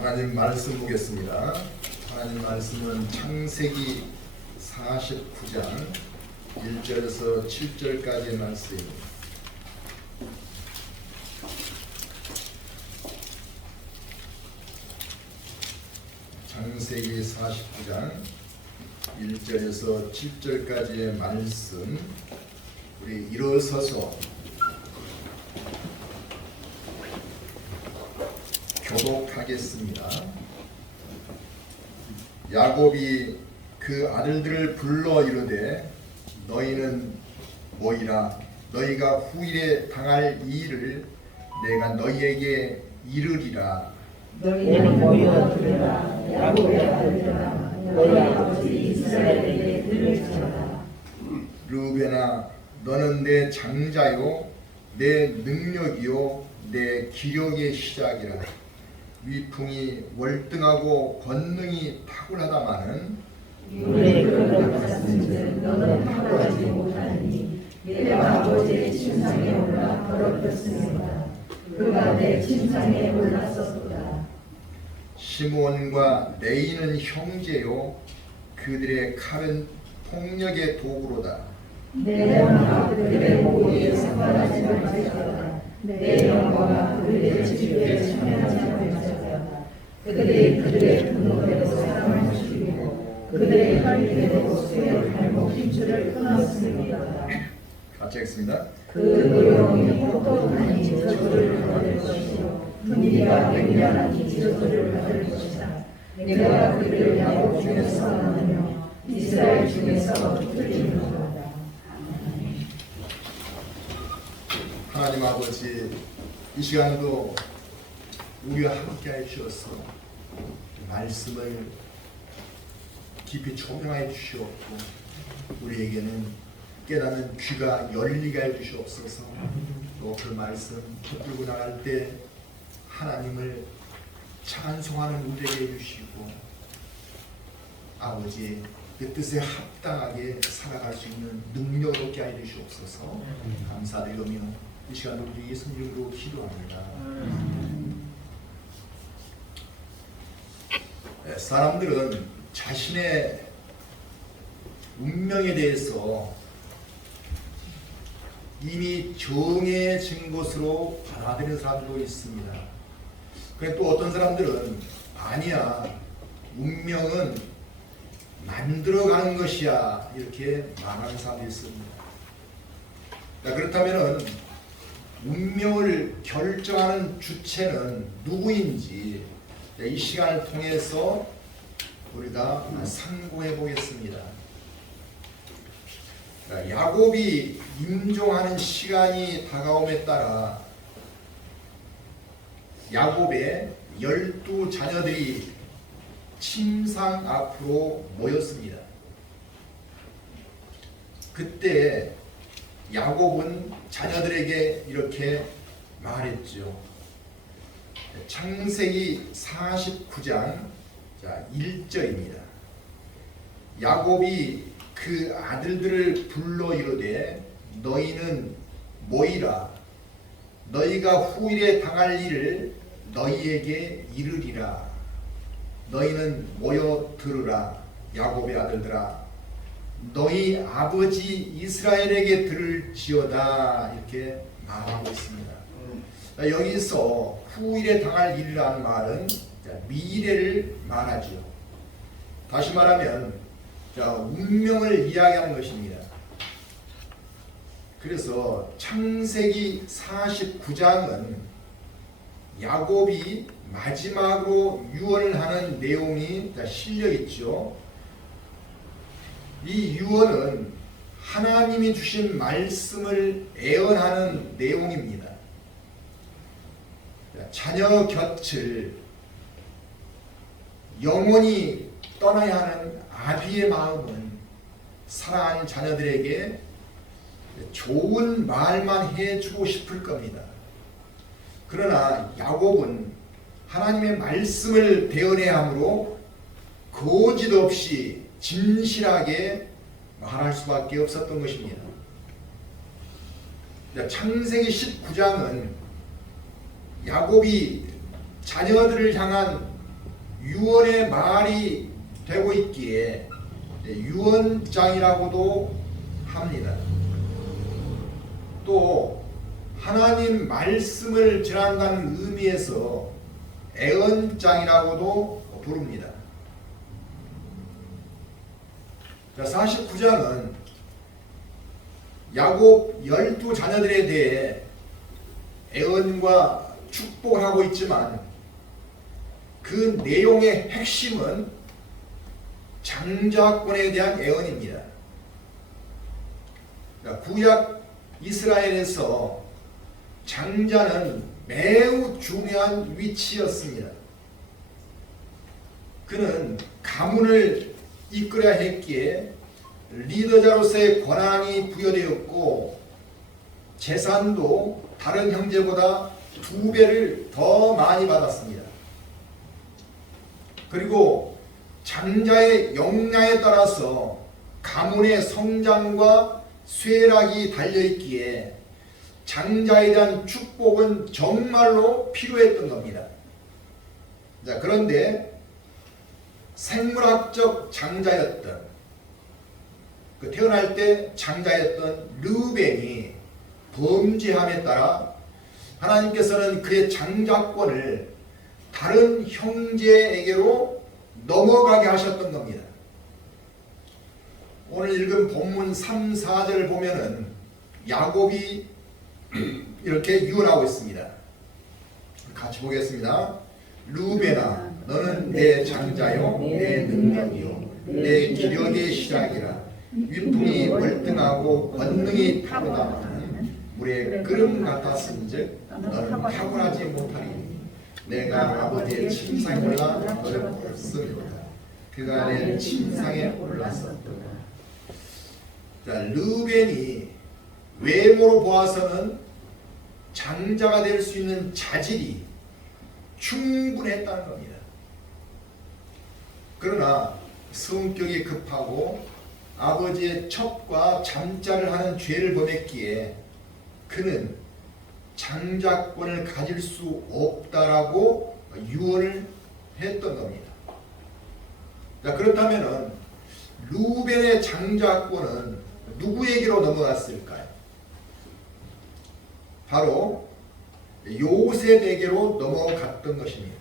하나님 말씀 보겠습니다. 하나님 말씀은 창세기 49장 1절에서 7절까지의 말씀입니다. 창세기 49장 1절에서 7절까지의 말씀, 우리 일어서서 교독하겠습니다. 야곱이 그 아들들을 불러 이르되 너희는 모이라. 너희가 후일에 당할 이 일을 내가 너희에게 이르리라. 너희는 모여 들으라. 야곱의 아들들아, 너희 아버지 이스라엘에게 들을지어다. 르우벤아, 너는 내 장자요 내 능력이요 내 기력의 시작이라. 위풍이 월등하고 권능이 탁월하다마는 물에 그릇을 봤은즉 너는 탁월하지 못하니 내가 아버지의 침상에 올라 더럽혔으니라. 그가 내 침상에 올랐었도다. 시므온과 레이는 형제요 그들의 칼은 폭력의 도구로다. 내 영혼아 그들의 모기에 상관하지 말지어다. 내 영혼아 그들의 집에 참여하지 말지어다. 그들의 분노대로 사람을 죽이고 그들의 혈기대로 수의 발목 힘줄을 끊었습니다. 같이 하겠습니다. 그 노용이 혹독하니 저주를 받을 것이요 분위기가 맹렬하니 저주를 받을 것이다. 내가 그들을 야곱 중에서 나누며 이스라엘 중에서 흩으리로다. 하나님 아버지, 이 시간도 우리와 함께 하시어서 말씀을 깊이 총명하여 주시옵고 우리에게는 깨닫는 귀가 열리게 해 주시옵소서. 또 그 말씀 붙들고 나갈 때 하나님을 찬송하는 우리에게 해주시고 아버지 그 뜻에 합당하게 살아갈 수 있는 능력을 얻게 해 주시옵소서. 감사드리며 이 시간도 우리 예수 이름으로 기도합니다. 사람들은 자신의 운명에 대해서 이미 정해진 것으로 받아들이는 사람도 있습니다. 그런데 또 어떤 사람들은 아니야, 운명은 만들어가는 것이야, 이렇게 말하는 사람도 있습니다. 그렇다면 운명을 결정하는 주체는 누구인지 이 시간을 통해서 우리가 상고해 보겠습니다. 야곱이 임종하는 시간이 다가옴에 따라 야곱의 12자녀들이 침상 앞으로 모였습니다. 그때 야곱은 자녀들에게 이렇게 말했죠. 창세기 49장 1절입니다. 야곱이 그 아들들을 불러 이르되 너희는 모이라. 너희가 후일에 당할 일을 너희에게 이르리라. 너희는 모여 들으라. 야곱의 아들들아, 너희 아버지 이스라엘에게 들을지어다. 이렇게 말하고 있습니다. 여기서 후일에 당할 일이라는 말은 미래를 말하죠. 다시 말하면 운명을 이야기하는 것입니다. 그래서 창세기 49장은 야곱이 마지막으로 유언을 하는 내용이 실려 있죠. 이 유언은 하나님이 주신 말씀을 애언하는 내용입니다. 자녀 곁을 영원히 떠나야 하는 아비의 마음은 사랑하는 자녀들에게 좋은 말만 해주고 싶을 겁니다. 그러나 야곱은 하나님의 말씀을 대언해야 하므로 거짓 없이 진실하게 말할 수밖에 없었던 것입니다. 창세기 19장은 야곱이 자녀들을 향한 유언의 말이 되고 있기에 유언장이라고도 합니다. 또 하나님 말씀을 전한다는 의미에서 애언장이라고도 부릅니다. 자, 49장은 야곱 12자녀들에 대해 애언과 축복을 하고 있지만 그 내용의 핵심은 장자권에 대한 애언입니다. 구약 이스라엘에서 장자는 매우 중요한 위치였습니다. 그는 가문을 이끌어야 했기에 리더자로서의 권한이 부여되었고 재산도 다른 형제보다 2배를 더 많이 받았습니다. 그리고 장자의 역량에 따라서 가문의 성장과 쇠락이 달려있기에 장자에 대한 축복은 정말로 필요했던 겁니다. 자, 그런데 생물학적 장자였던 태어날 때 장자였던 르우벤이 범죄함에 따라 하나님께서는 그의 장자권을 다른 형제에게로 넘어가게 하셨던 겁니다. 오늘 읽은 본문 3, 4절을 보면은 야곱이 이렇게 유언하고 있습니다. 같이 보겠습니다. 르우벤아, 너는 내 장자요, 내 능력이요, 내 기력의 시작이라. 위풍이 월등하고 권능이 타고나는 물의 끓음 같았은즉 너는 타고나지 못하리니 내가 아버지의 침상에 올라 너를 없으리로다. 그가 내 침상에 올랐었도다. 자, 르우벤이 외모로 보아서는 장자가 될 수 있는 자질이 충분했다는 겁니다. 그러나 성격이 급하고 아버지의 첩과 잠자를 하는 죄를 범했기에 그는 장자권을 가질 수 없다라고 유언을 했던 겁니다. 자, 그렇다면은 르우벤의 장자권은 누구에게로 넘어갔을까요? 바로 요셉에게로 넘어갔던 것입니다.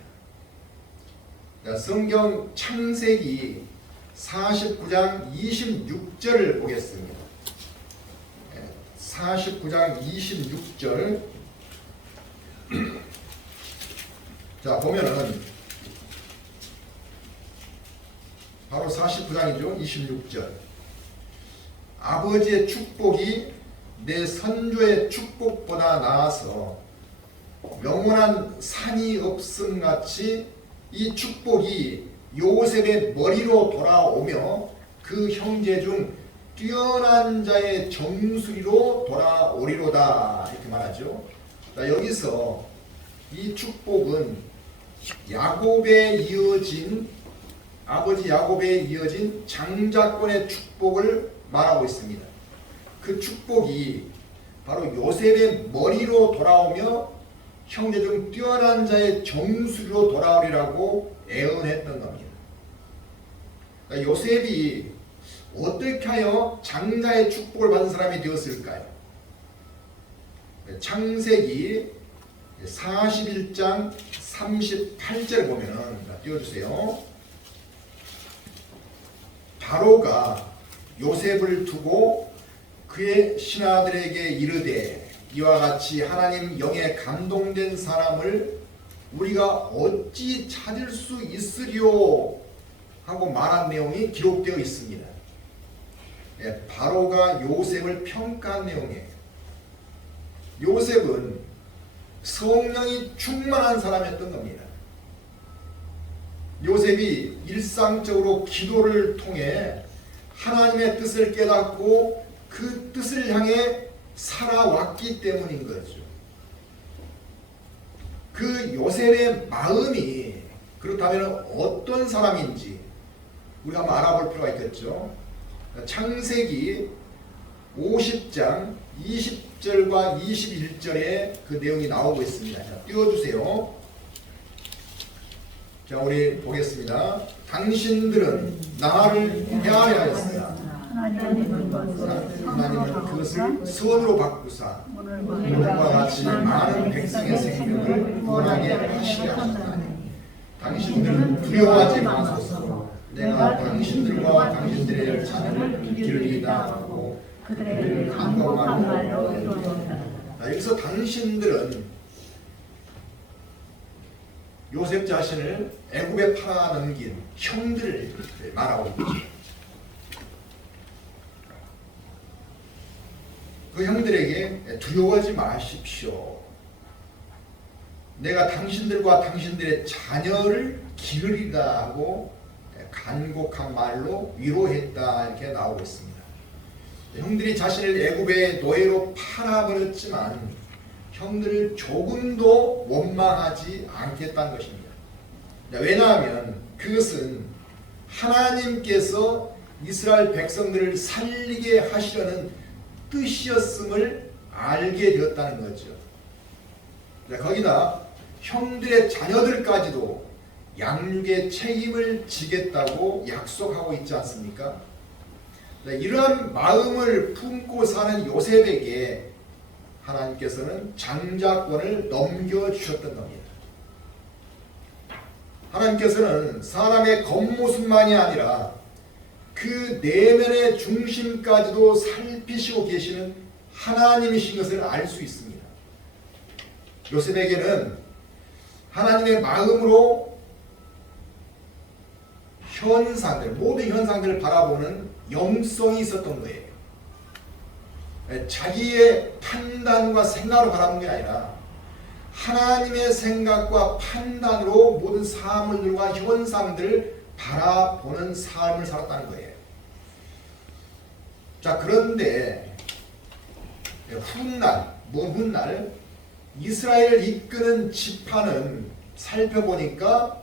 자, 성경 창세기 49장 26절을 보겠습니다. 49장 26절. 자, 보면은 바로 49장이죠. 26절. 아버지의 축복이 내 선조의 축복보다 나아서 영원한 산이 없음같이 이 축복이 요셉의 머리로 돌아오며 그 형제 중 뛰어난 자의 정수리로 돌아오리로다, 이렇게 말하죠. 자, 여기서 이 축복은 야곱에 이어진, 아버지 야곱에 이어진 장자권의 축복을 말하고 있습니다. 그 축복이 바로 요셉의 머리로 돌아오며 형제 중 뛰어난 자의 정수리로 돌아오리라고 애언했던 겁니다. 그러니까 요셉이 어떻게 하여 장자의 축복을 받은 사람이 되었을까요? 창세기 41장 38절 보면은, 띄워주세요. 바로가 요셉을 두고 그의 신하들에게 이르되 이와 같이 하나님 영에 감동된 사람을 우리가 어찌 찾을 수 있으리요 하고 말한 내용이 기록되어 있습니다. 바로가 요셉을 평가한 내용이에요. 요셉은 성령이 충만한 사람이었던 겁니다. 요셉이 일상적으로 기도를 통해 하나님의 뜻을 깨닫고 그 뜻을 향해 살아왔기 때문인 거죠. 그 요셉의 마음이 그렇다면 어떤 사람인지 우리가 한번 알아볼 필요가 있겠죠. 창세기 50장 20절과 21절에 그 내용이 나오고 있습니다. 자, 띄워주세요. 자, 우리 보겠습니다. 당신들은 나를 헤아려 하였으나 하나님은 그것을 선으로 바꾸사 오늘과 같이 많은 백성의 생명을 구원하게 하시려 하셨나니 당신들은 두려워하지 마소서. 내가 당신들과 당신들의 자녀를 기르리이다 하고 그들을 강건한 말로 이루었다. 여기서 당신들은 요셉 자신을 애굽에 팔아넘긴 형들을 말하고 있죠. 그 형들에게 두려워하지 마십시오. 내가 당신들과 당신들의 자녀를 기르리다 하고 간곡한 말로 위로했다 이렇게 나오고 있습니다. 형들이 자신을 애굽의 노예로 팔아버렸지만 형들을 조금도 원망하지 않겠다는 것입니다. 왜냐하면 그것은 하나님께서 이스라엘 백성들을 살리게 하시려는 뜻이었음을 알게 되었다는 거죠. 거기다 형들의 자녀들까지도 양육의 책임을 지겠다고 약속하고 있지 않습니까? 이러한 마음을 품고 사는 요셉에게 하나님께서는 장자권을 넘겨주셨던 겁니다. 하나님께서는 사람의 겉모습만이 아니라 그 내면의 중심까지도 살피시고 계시는 하나님이신 것을 알 수 있습니다. 요셉에게는 하나님의 마음으로 모든 현상들을 바라보는 영성이 있었던 거예요. 자기의 판단과 생각으로 바라보는 게 아니라 하나님의 생각과 판단으로 모든 사물들과 현상들을 바라보는 삶을 살았다는 거예요. 자, 그런데 먼 훗날 이스라엘을 이끄는 지파는 살펴보니까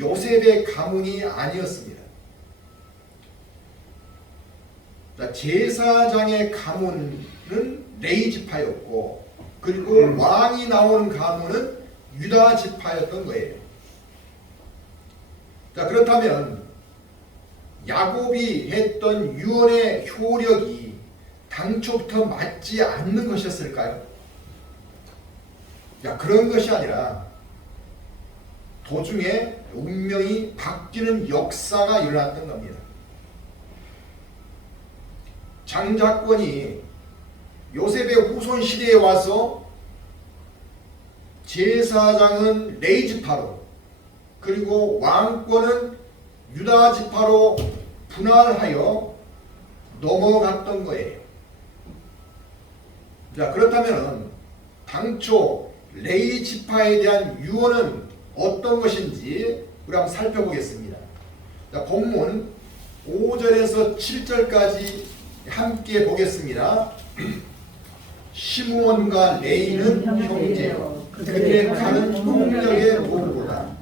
요셉의 가문이 아니었습니다. 자, 제사장의 가문은 레위 지파였고, 그리고 왕이 나오는 가문은 유다 지파였던 거예요. 자, 그렇다면 야곱이 했던 유언의 효력이 당초부터 맞지 않는 것이었을까요? 그런 것이 아니라 도중에 운명이 바뀌는 역사가 일어났던 겁니다. 장자권이 요셉의 후손 시대에 와서 제사장은 레위 지파로, 그리고 왕권은 유다 지파로 분할하여 넘어갔던 거예요. 자, 그렇다면 당초 레위 지파에 대한 유언은 어떤 것인지 우리 한번 살펴보겠습니다. 자, 본문 5절에서 7절까지 함께 보겠습니다. 시므온과 레위는 형제요, 그들의 칼은 폭력의 도구보다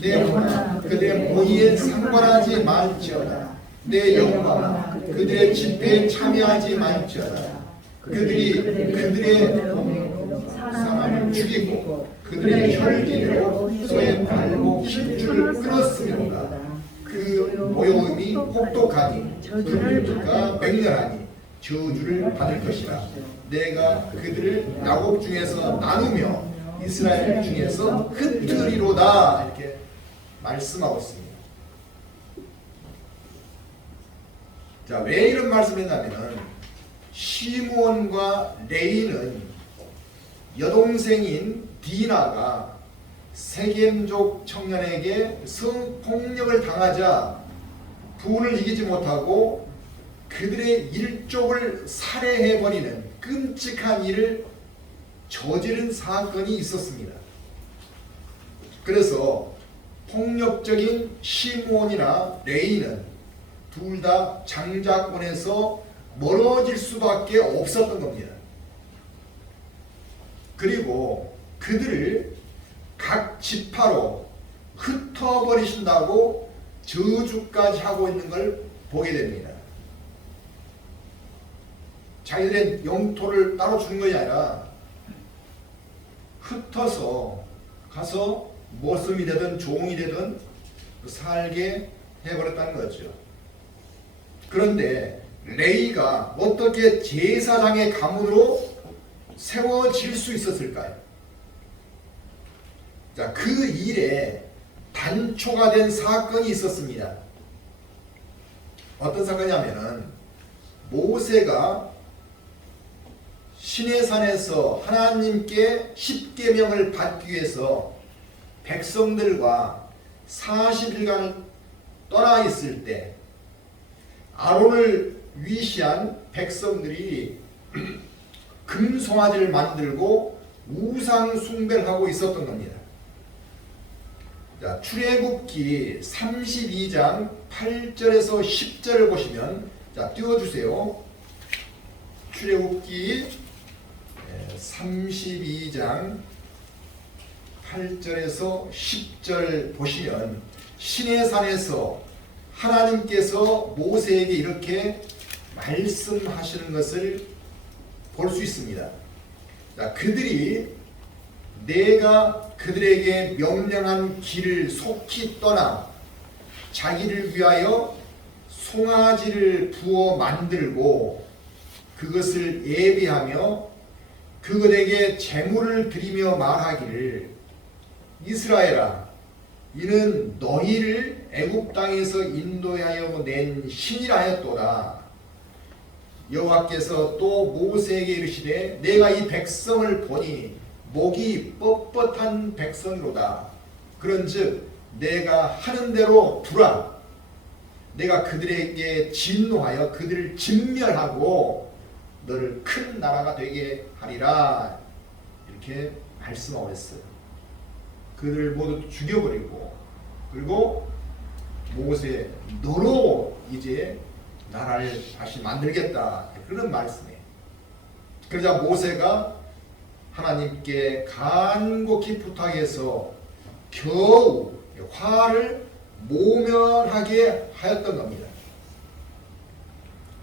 내 혼아 그들의 모의에 상관하지 말지어다. 내 영광아 그들의 집회에 참여하지 말지어다. 그들이 그들의 사람을 죽이고 그들의 혈기로 소의 발목 힘줄을 끊었으므로다. 그 모욕음이 혹독하니 그가 맹렬하니 저주를 받을 것이라. 내가 그들을 야곱 중에서 나누며 이스라엘 중에서 흩으리로다. 이렇게 말씀하고 있습니다. 자, 왜 이런 말씀을 했냐면 시므온과 레위는 여동생인 디나가 세겜족 청년에게 성폭력을 당하자 부인을 이기지 못하고 그들의 일족을 살해해버리는 끔찍한 일을 저지른 사건이 있었습니다. 그래서 폭력적인 시므온이나 레위는 둘 다 장자권에서 멀어질 수밖에 없었던 겁니다. 그리고 그들을 각 지파로 흩어버리신다고 저주까지 하고 있는 걸 보게 됩니다. 자기들의 영토를 따로 주는 것이 아니라 흩어서 가서 모습이 되든 종이 되든 살게 해버렸다는 거죠. 그런데 레위가 어떻게 제사장의 가문으로 세워질 수 있었을까요? 자, 그 일에 단초가 된 사건이 있었습니다. 어떤 사건이냐면은 모세가 시내산에서 하나님께 십계명을 받기 위해서 백성들과 40일간 떠나 있을 때 아론을 위시한 백성들이 금송아지를 만들고 우상 숭배를 하고 있었던 겁니다. 자, 출애굽기 32장 8절에서 10절을 보시면, 자, 띄워주세요. 출애굽기 32장 8절에서 10절 보시면 시내산에서 하나님께서 모세에게 이렇게 말씀하시는 것을 볼 수 있습니다. 자, 그들이 내가 그들에게 명령한 길을 속히 떠나 자기를 위하여 송아지를 부어 만들고 그것을 예배하며 그들에게 제물을 드리며 말하기를 이스라엘아, 이는 너희를 애굽 땅에서 인도하여 낸 신이라 하였도다. 여호와께서 또 모세에게 이르시되 내가 이 백성을 보니 목이 뻣뻣한 백성이로다. 그런즉 내가 하는 대로 두라. 내가 그들에게 진노하여 그들을 진멸하고 너를 큰 나라가 되게 하리라. 이렇게 말씀하고 있어요. 그들을 모두 죽여버리고, 그리고 모세 너로 이제 나라를 다시 만들겠다, 그런 말씀이에요. 그러자 모세가 하나님께 간곡히 부탁해서 겨우 화를 모면하게 하였던 겁니다.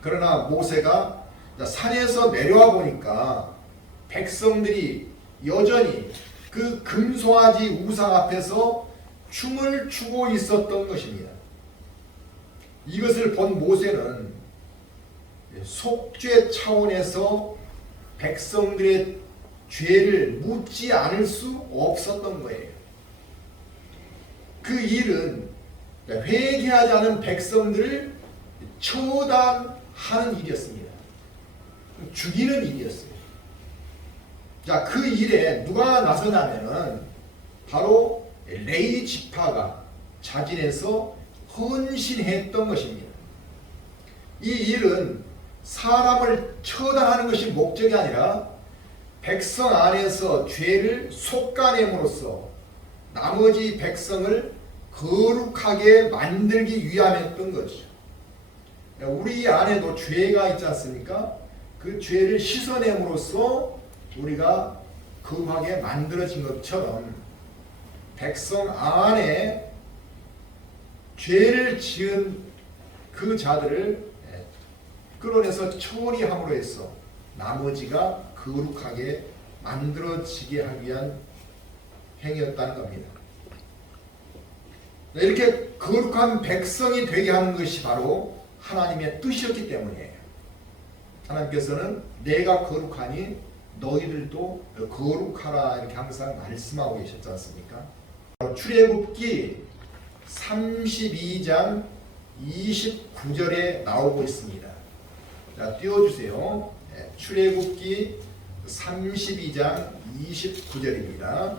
그러나 모세가 산에서 내려와 보니까 백성들이 여전히 그 금송아지 우상 앞에서 춤을 추고 있었던 것입니다. 이것을 본 모세는 속죄 차원에서 백성들의 죄를 묻지 않을 수 없었던 거예요. 그 일은 회개하지 않은 백성들을 처단하는 일이었습니다. 죽이는 일이었어요. 자, 그 일에 누가 나서냐면은 바로 레위 지파가 자진해서 헌신했던 것입니다. 이 일은 사람을 처단하는 것이 목적이 아니라 백성 안에서 죄를 솎아냄으로써 나머지 백성을 거룩하게 만들기 위함이었던 거죠. 우리 안에도 죄가 있지 않습니까? 그 죄를 씻어냄으로써 우리가 거룩하게 만들어진 것처럼 백성 안에 죄를 지은 그 자들을 끌어내서 처리함으로 해서 나머지가 거룩하게 만들어지게 하기 위한 행위였다는 겁니다. 이렇게 거룩한 백성이 되게 하는 것이 바로 하나님의 뜻이었기 때문이에요. 하나님께서는 내가 거룩하니 너희들도 거룩하라 이렇게 항상 말씀하고 계셨지 않습니까? 출애굽기 32장 29절에 나오고 있습니다. 자, 띄워주세요. 출애굽기 32장 29절입니다.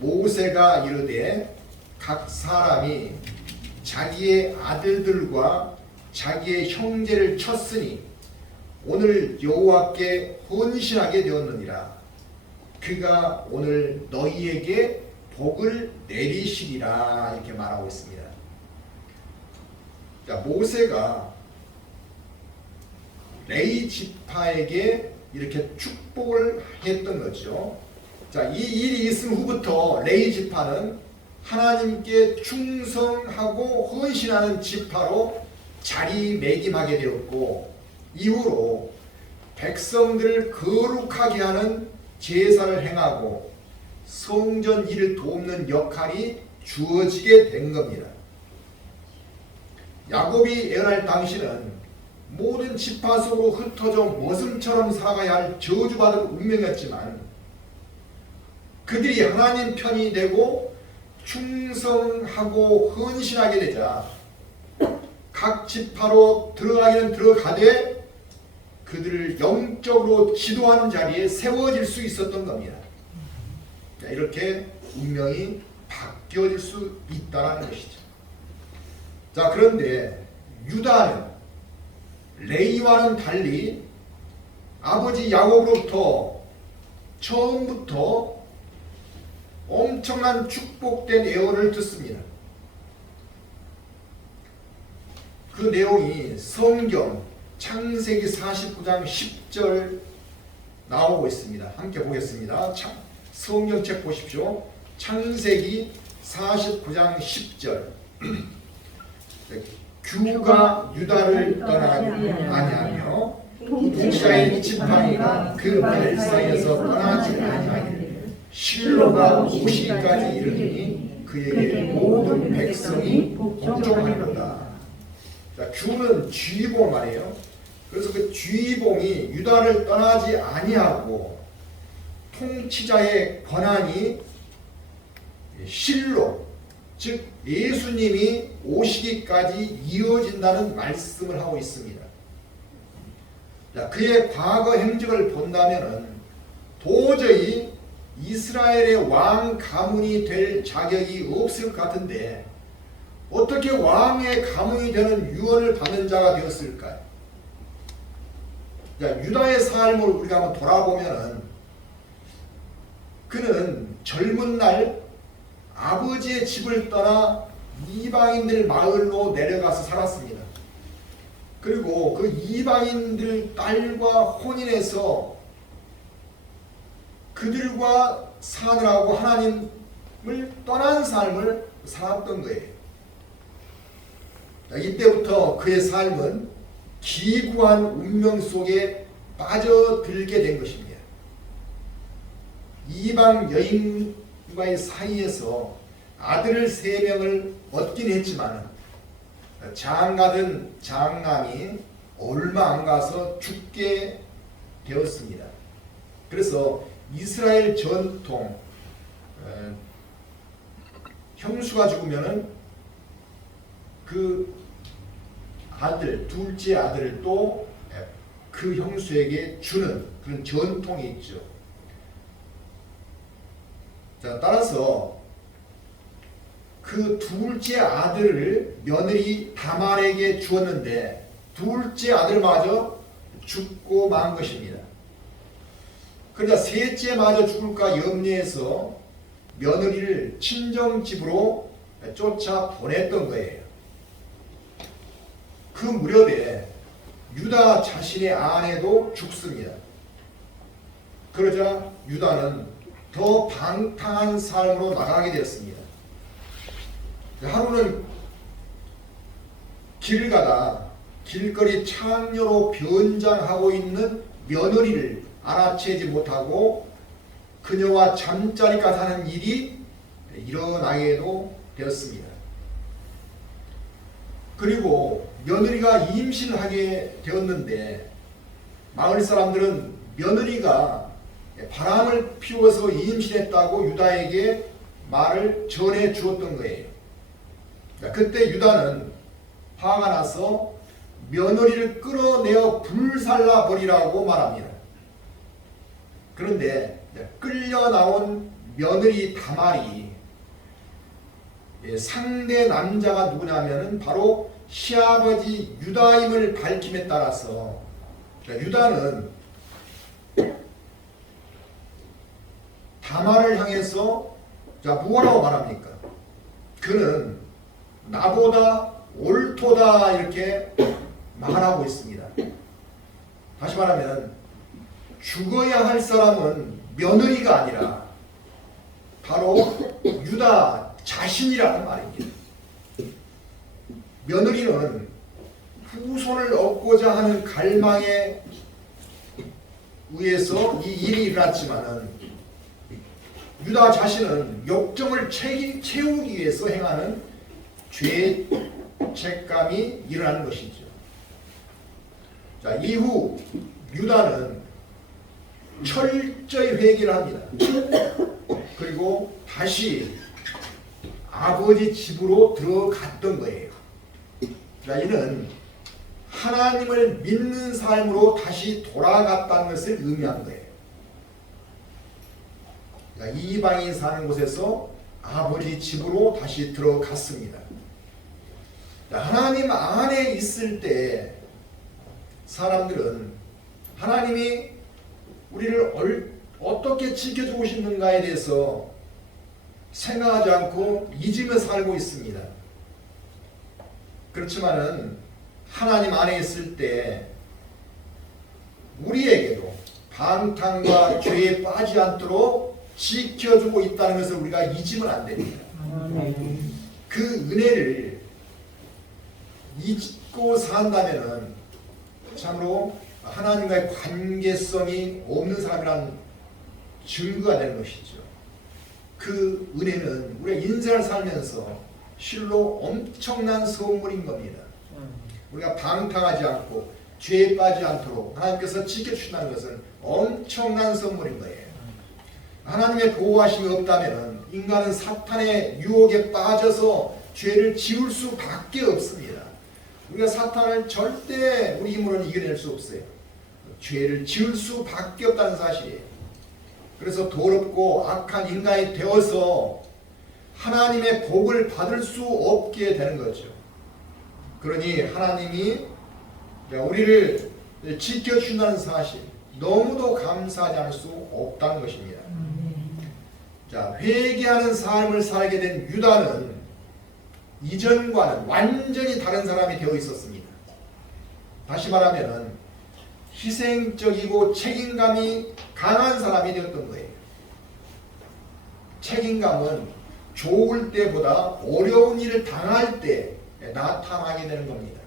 모세가 이르되 각 사람이 자기의 아들들과 자기의 형제를 쳤으니 오늘 여호와께 헌신하게 되었느니라. 그가 오늘 너희에게 복을 내리시리라. 이렇게 말하고 있습니다. 자, 모세가 레위 지파에게 이렇게 축복을 했던 거죠. 자, 이 일이 있은 후부터 레위 지파는 하나님께 충성하고 헌신하는 지파로 자리매김하게 되었고, 이후로 백성들을 거룩하게 하는 제사를 행하고 성전 일을 돕는 역할이 주어지게 된 겁니다. 야곱이 애어날 당시는 모든 지파 속으로 흩어져 머슴처럼 살아가야 할 저주받은 운명이었지만 그들이 하나님 편이 되고 충성하고 헌신하게 되자 각 지파로 들어가기는 들어가되 그들을 영적으로 지도하는 자리에 세워질 수 있었던 겁니다. 이렇게 운명이 바뀌어질 수 있다는 것이죠. 자, 그런데 유다는 레위와는 달리 아버지 야곱으로부터 처음부터 엄청난 축복된 예언을 듣습니다. 그 내용이 성경 창세기 49장 10절 나오고 있습니다. 함께 보겠습니다. 성경책 보십시오. 창세기 49장 10절. 규가 유다를 떠나지 아니하며 동자인 지팡이가 그 발 사이에서 떠나지 아니하기를 실로가 오시기까지 이르니 그에게 모든 백성이 복종하리로다. 자, 규는 쥐봉 말이에요. 그래서 그 쥐봉이 유다를 떠나지 아니하고 통치자의 권한이 실로, 즉 예수님이 오시기까지 이어진다는 말씀을 하고 있습니다. 자, 그의 과거 행적을 본다면은 도저히 이스라엘의 왕 가문이 될 자격이 없을 것 같은데 어떻게 왕의 가문이 되는 유언을 받는 자가 되었을까요? 자, 유다의 삶을 우리가 한번 돌아보면은 그는 젊은 날 아버지의 집을 떠나 이방인들 마을로 내려가서 살았습니다. 그리고 그 이방인들 딸과 혼인해서 그들과 사느라고 하나님을 떠난 삶을 살았던 거예요. 이때부터 그의 삶은 기구한 운명 속에 빠져들게 된 것입니다. 이방 여인과의 사이에서 아들을 3명을 얻긴 했지만 장가든 장남이 얼마 안 가서 죽게 되었습니다. 그래서 이스라엘 전통 형수가 죽으면은 그 아들, 둘째 아들을 또 그 형수에게 주는 그런 전통이 있죠. 자, 따라서 그 둘째 아들을 며느리 다말에게 주었는데 둘째 아들마저 죽고 만 것입니다. 그러자 셋째마저 죽을까 염려해서 며느리를 친정집으로 쫓아 보냈던 거예요. 그 무렵에 유다 자신의 아내도 죽습니다. 그러자 유다는 더 방탕한 삶으로 나가게 되었습니다. 하루는 길을 가다 길거리 창녀로 변장하고 있는 며느리를 알아채지 못하고 그녀와 잠자리까지 하는 일이 일어나게도 되었습니다. 그리고 며느리가 임신을 하게 되었는데 마을 사람들은 며느리가 바람을 피워서 임신했다고 유다에게 말을 전해 주었던 거예요. 그때 유다는 화가 나서 며느리를 끌어내어 불살라 버리라고 말합니다. 그런데 끌려 나온 며느리 다말이 상대 남자가 누구냐면은 바로 시아버지 유다임을 밝힘에 따라서 유다는 다말을 향해서 뭐라고 말합니까? 그는 나보다 옳도다 이렇게 말하고 있습니다. 다시 말하면 죽어야 할 사람은 며느리가 아니라 바로 유다 자신이라는 말입니다. 며느리는 후손을 얻고자 하는 갈망에 의해서 이 일이 일어났지만은 유다 자신은 욕정을 채우기 위해서 행하는 죄 죄책감이 일어나는 것이죠. 자, 이후 유다는 철저히 회개를 합니다. 그리고 다시 아버지 집으로 들어갔던 거예요. 자, 이는 하나님을 믿는 삶으로 다시 돌아갔다는 것을 의미한 거예요. 자, 이방인 사는 곳에서 아버지 집으로 다시 들어갔습니다. 자, 하나님 안에 있을 때 사람들은 하나님이 우리를 어떻게 지켜주고 싶는가에 대해서 생각하지 않고 잊으며 살고 있습니다. 그렇지만은 하나님 안에 있을 때 우리에게도 방탕과 죄에 빠지지 않도록 지켜주고 있다는 것을 우리가 잊으면 안 됩니다. 그 은혜를 잊고 산다면은 참으로 하나님과의 관계성이 없는 사람이란 증거가 되는 것이죠. 그 은혜는 우리가 인생을 살면서 실로 엄청난 선물인 겁니다. 우리가 방탕하지 않고 죄에 빠지지 않도록 하나님께서 지켜주신다는 것은 엄청난 선물인 거예요. 하나님의 보호하심이 없다면 인간은 사탄의 유혹에 빠져서 죄를 지을 수밖에 없습니다. 우리가 사탄을 절대 우리 힘으로는 이겨낼 수 없어요. 죄를 지을 수밖에 없다는 사실이에요. 그래서 더럽고 악한 인간이 되어서 하나님의 복을 받을 수 없게 되는 거죠. 그러니 하나님이 우리를 지켜준다는 사실 너무도 감사하지 않을 수 없다는 것입니다. 자, 회개하는 삶을 살게 된 유다는 이전과는 완전히 다른 사람이 되어 있었습니다. 다시 말하면 희생적이고 책임감이 강한 사람이 되었던 거예요. 책임감은 좋을 때보다 어려운 일을 당할 때 나타나게 되는 겁니다.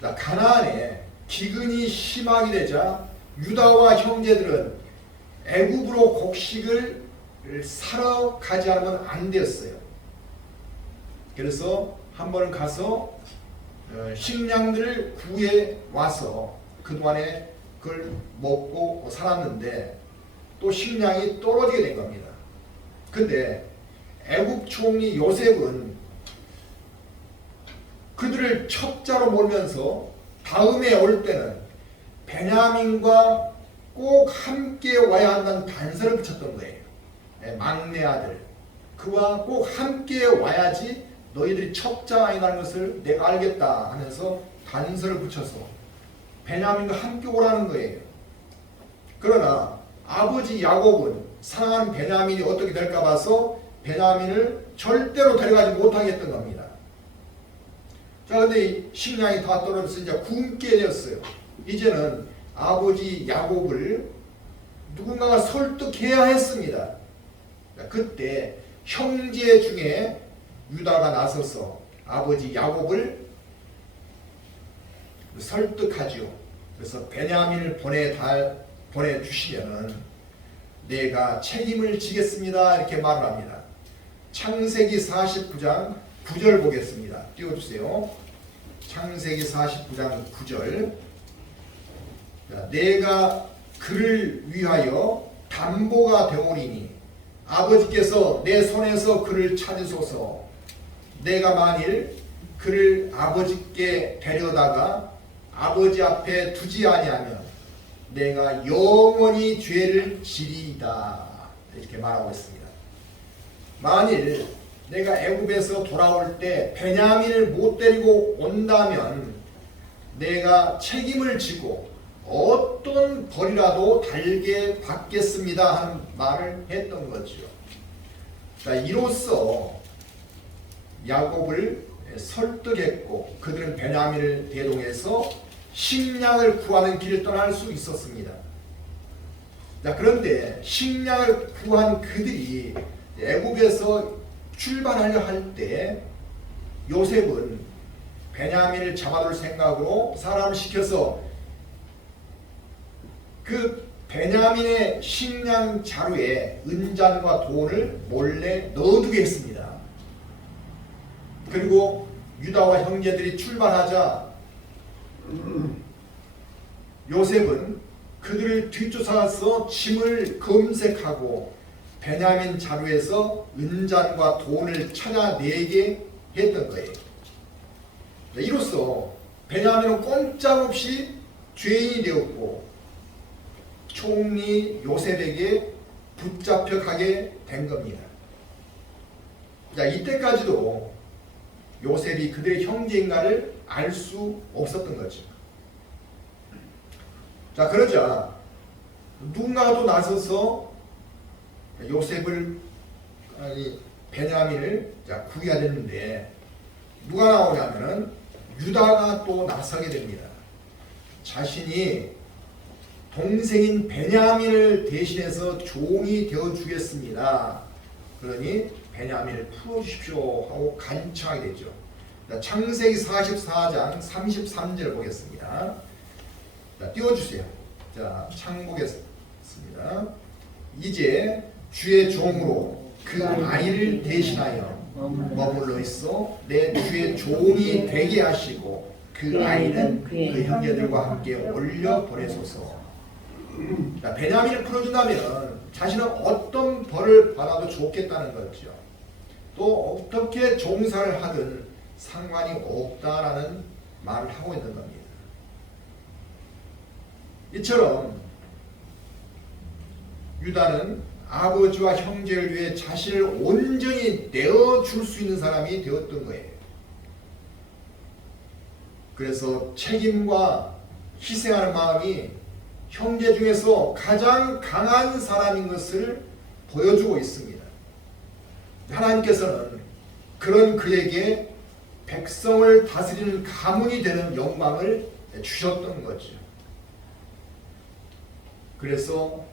자, 가나안에 기근이 심하게 되자 유다와 형제들은 애굽으로 곡식을 사러 가지 않으면 안 되었어요. 그래서 한 번 가서 식량들을 구해 와서 그동안에 그걸 먹고 살았는데 또 식량이 떨어지게 된 겁니다. 근데 애굽 총리 요셉은 그들을 첩자로 몰면서 다음에 올 때는 베냐민과 꼭 함께 와야 한다는 단서를 붙였던 거예요. 막내 아들 그와 꼭 함께 와야지 너희들이 첩자 아니라는 것을 내가 알겠다 하면서 단서를 붙여서 베냐민과 함께 오라는 거예요. 그러나 아버지 야곱은 사랑하는 베냐민이 어떻게 될까 봐서 베냐민을 절대로 데려가지 못하게 했던 겁니다. 자, 근데 식량이 다 떨어져서 이제 굶게 되었어요. 이제는 아버지 야곱을 누군가가 설득해야 했습니다. 자, 그때 형제 중에 유다가 나서서 아버지 야곱을 설득하죠. 그래서 베냐민을 보내주시면은 내가 책임을 지겠습니다. 이렇게 말을 합니다. 창세기 49장 9절 보겠습니다. 띄워주세요. 창세기 49장 9절. 내가 그를 위하여 담보가 되오리니 아버지께서 내 손에서 그를 찾으소서. 내가 만일 그를 아버지께 데려다가 아버지 앞에 두지 아니하면 내가 영원히 죄를 지리이다. 이렇게 말하고 있습니다. 만일 내가 애굽에서 돌아올 때 베냐민을 못 데리고 온다면 내가 책임을 지고 어떤 벌이라도 달게 받겠습니다 하는 말을 했던 거죠. 자, 이로써 야곱을 설득했고 그들은 베냐민을 대동해서 식량을 구하는 길을 떠날 수 있었습니다. 자, 그런데 식량을 구한 그들이 애굽에서 출발하려 할 때 요셉은 베냐민을 잡아둘 생각으로 사람을 시켜서 그 베냐민의 식량 자루에 은잔과 돈을 몰래 넣어두게 했습니다. 그리고 유다와 형제들이 출발하자 요셉은 그들을 뒤쫓아서 짐을 검색하고 베냐민 자루에서 은잔과 돈을 찾아내게 했던 거예요. 이로써 베냐민은 꼼짝없이 죄인이 되었고 총리 요셉에게 붙잡혀 가게 된 겁니다. 자, 이때까지도 요셉이 그들의 형제인가를 알 수 없었던 거죠. 자, 그러자 누군가가 또 나서서 요셉을 베냐민을 구해야 되는데 누가 나오냐면은 유다가 또 나서게 됩니다. 자신이 동생인 베냐민을 대신해서 종이 되어 주겠습니다. 그러니 베냐민을 풀어주십시오 하고 간청하게 되죠. 창세기 44장 33절 보겠습니다. 자, 띄워주세요. 자, 창 보겠습니다. 이제 주의 종으로 그 아이를 대신하여 머물러 있어 내 주의 종이 되게 하시고 그 아이는 그 형제들과 함께 올려 보내소서. 자, 베냐민을 풀어준다면 자신은 어떤 벌을 받아도 좋겠다는 거죠. 또 어떻게 종사를 하든 상관이 없다라는 말을 하고 있는 겁니다. 이처럼 유다는 아버지와 형제를 위해 자신을 온전히 내어줄 수 있는 사람이 되었던 거예요. 그래서 책임과 희생하는 마음이 형제 중에서 가장 강한 사람인 것을 보여주고 있습니다. 하나님께서는 그런 그에게 백성을 다스리는 가문이 되는 영광을 주셨던 거죠. 그래서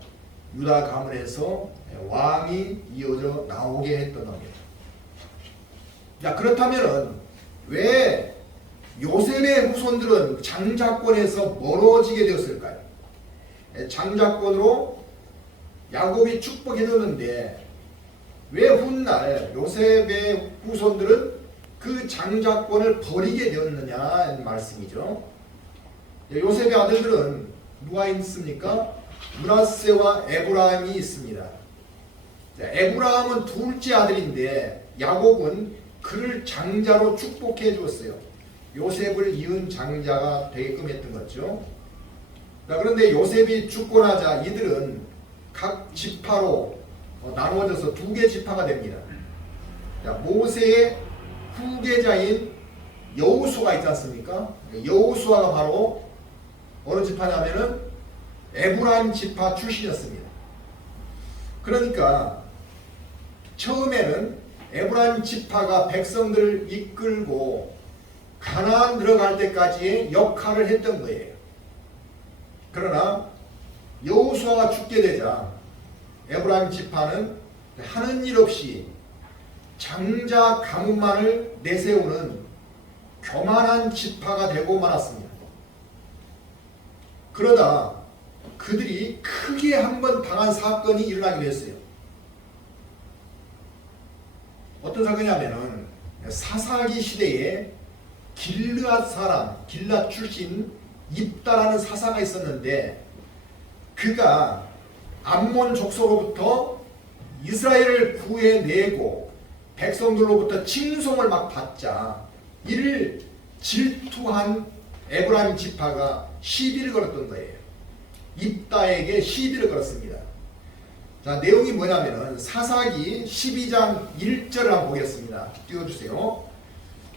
유다 가문에서 왕이 이어져 나오게 했던 겁니다. 자, 그렇다면 왜 요셉의 후손들은 장자권에서 멀어지게 되었을까요? 장자권으로 야곱이 축복해줬는데 왜 훗날 요셉의 후손들은 그 장자권을 버리게 되었느냐는 말씀이죠. 요셉의 아들들은 누가 있습니까? 므낫세와 에브라임이 있습니다. 에브라임은 둘째 아들인데 야곱은 그를 장자로 축복해 주었어요. 요셉을 이은 장자가 되게끔 했던 거죠. 그런데 요셉이 죽고 나자 이들은 각 지파로 나누어져서 두 개 지파가 됩니다. 모세의 후계자인 여호수아가 있지 않습니까? 여호수아가 바로 어느 지파냐면은 에브라임 지파 출신이었습니다. 그러니까 처음에는 에브라임 지파가 백성들을 이끌고 가나안 들어갈 때까지의 역할을 했던 거예요. 그러나 여호수아가 죽게 되자 에브라임 지파는 하는 일 없이 장자 가문만을 내세우는 교만한 지파가 되고 말았습니다. 그러다 그들이 크게 한번 당한 사건이 일어나기도 했어요. 어떤 사건이냐면은 사사기 시대에 길르앗 사람, 길르앗 출신 입다라는 사사가 있었는데 그가 암몬 족속으로부터 이스라엘을 구해내고 백성들로부터 칭송을 막 받자 이를 질투한 에브라임 지파가 시비를 걸었던 거예요. 입다에게 시비를 걸었습니다. 자, 내용이 뭐냐면은 사사기 12장 1절을 한번 보겠습니다. 띄워주세요.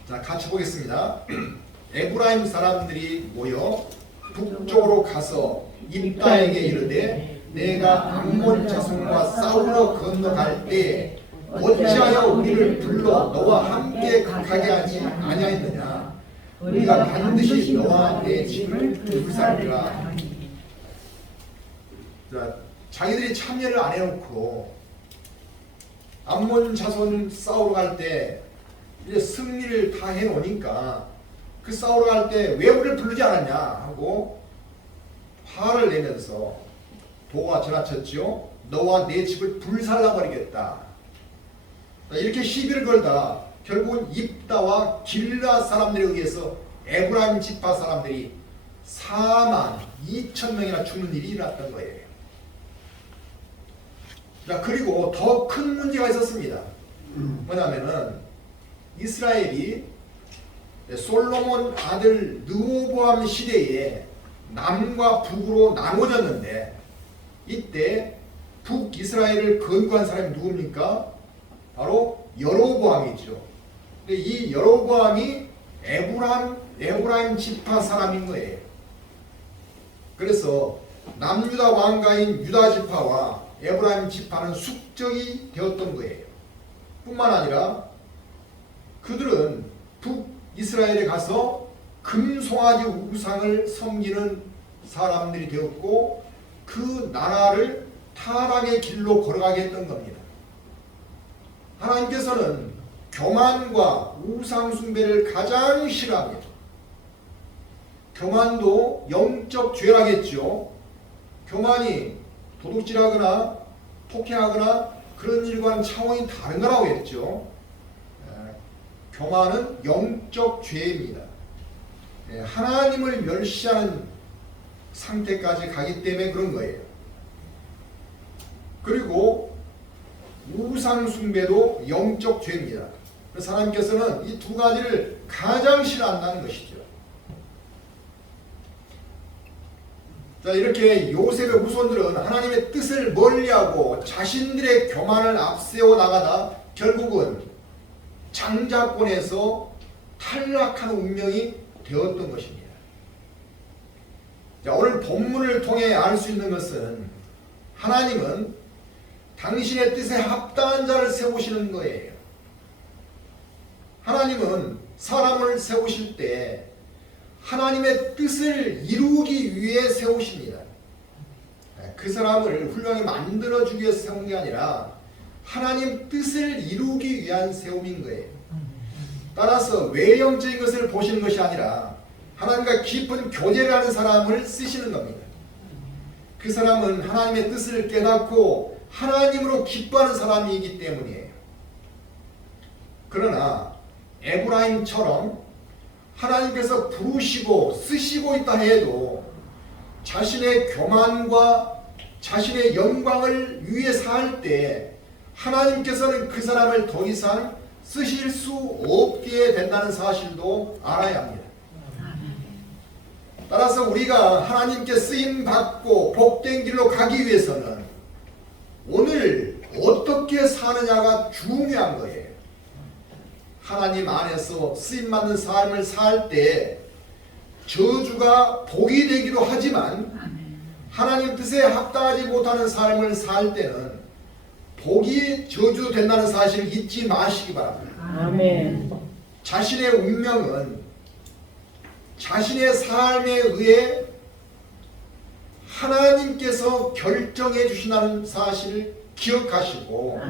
자, 같이 보겠습니다. 에브라임 사람들이 모여 북쪽으로 가서 입다에게 이르되 내가 암몬 자손과 싸우러 건너갈 때 어찌하여 우리를 불러 너와 함께 가게 하지 아니하였느냐? 우리가 반드시 너와 내 집을 불살리라. 자, 자기들이 참여를 안 해놓고 암몬 자손 싸우러 갈 때 이제 승리를 다 해놓으니까 그 싸우러 갈 때 왜 우리를 부르지 않았냐 하고 화를 내면서 보고가 전하쳤지요. 너와 내 집을 불살라버리겠다. 이렇게 시비를 걸다 결국은 입다와 길르앗 사람들에 의해서 에브라임 지파 사람들이 4만 2천 명이나 죽는 일이 일어났던 거예요. 자, 그리고 더 큰 문제가 있었습니다. 뭐냐면은 이스라엘이 솔로몬 아들 르호보암 시대에 남과 북으로 나눠졌는데, 이때 북이스라엘을 건국한 사람이 누굽니까? 바로 여로보암이죠. 근데 이 여로보암이 에브라임 지파 사람인 거예요. 그래서 남유다 왕가인 유다 지파와 에브라임 지파는 숙적이 되었던 거예요. 뿐만 아니라 그들은 북이스라엘에 가서 금송아지 우상을 섬기는 사람들이 되었고, 그 나라를 타락의 길로 걸어가게 했던 겁니다. 하나님께서는 교만과 우상 숭배를 가장 싫어합니다. 교만도 영적 죄라겠죠. 교만이 도둑질하거나 폭행하거나 그런 일과는 차원이 다른 거라고 했죠. 교만은 영적 죄입니다. 하나님을 멸시하는 상태까지 가기 때문에 그런 거예요. 그리고 우상 숭배도 영적 죄입니다. 그래서 하나님께서는 이 두 가지를 가장 싫어한다는 것이죠. 자, 이렇게 요셉의 후손들은 하나님의 뜻을 멀리하고 자신들의 교만을 앞세워 나가다 결국은 장자권에서 탈락하는 운명이 되었던 것입니다. 자, 오늘 본문을 통해 알 수 있는 것은 하나님은 당신의 뜻에 합당한 자를 세우시는 거예요. 하나님은 사람을 세우실 때 하나님의 뜻을 이루기 위해 세우십니다. 그 사람을 훌륭하게 만들어주기 위해서 세운 게 아니라 하나님 뜻을 이루기 위한 세움인 거예요. 따라서 외형적인 것을 보시는 것이 아니라 하나님과 깊은 교제를 하는 사람을 쓰시는 겁니다. 그 사람은 하나님의 뜻을 깨닫고 하나님으로 기뻐하는 사람이기 때문이에요. 그러나 에브라임처럼 하나님께서 부르시고 쓰시고 있다 해도 자신의 교만과 자신의 영광을 위해 살 때 하나님께서는 그 사람을 더 이상 쓰실 수 없게 된다는 사실도 알아야 합니다. 따라서 우리가 하나님께 쓰임받고 복된 길로 가기 위해서는 오늘 어떻게 사느냐가 중요한 거예요. 하나님 안에서 쓰임받는 삶을 살 때 저주가 복이 되기도 하지만 하나님 뜻에 합당하지 못하는 삶을 살 때는 복이 저주도 된다는 사실을 잊지 마시기 바랍니다. 아멘. 자신의 운명은 자신의 삶에 의해 하나님께서 결정해 주신다는 사실을 기억하시고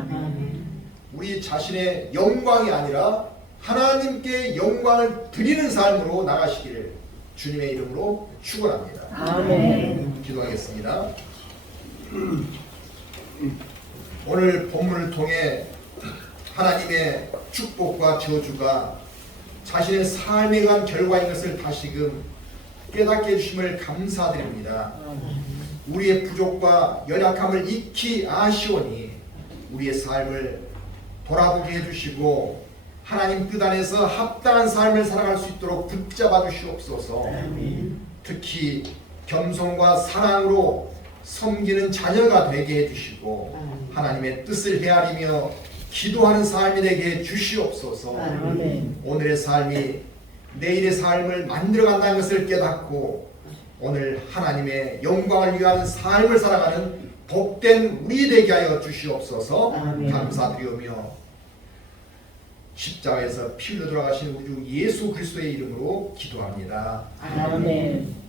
우리 자신의 영광이 아니라 하나님께 영광을 드리는 삶으로 나가시기를 주님의 이름으로 축원합니다. 아멘. 기도하겠습니다. 오늘 본문을 통해 하나님의 축복과 저주가 자신의 삶에 관한 결과인 것을 다시금 깨닫게 해주심을 감사드립니다. 우리의 부족과 연약함을 익히 아시오니 우리의 삶을 돌아보게 해주시고 하나님 뜻 안에서 합당한 삶을 살아갈 수 있도록 붙잡아 주시옵소서. 특히 겸손과 사랑으로 섬기는 자녀가 되게 해주시고 하나님의 뜻을 헤아리며 기도하는 삶이 되게 해주시옵소서. 오늘의 삶이 내일의 삶을 만들어간다는 것을 깨닫고 오늘 하나님의 영광을 위한 삶을 살아가는 복된 우리 되게 하여 주시옵소서. 감사드리오며 십자가에서 피 흘려 돌아가신 우리 주 예수 그리스도의 이름으로 기도합니다. 아멘.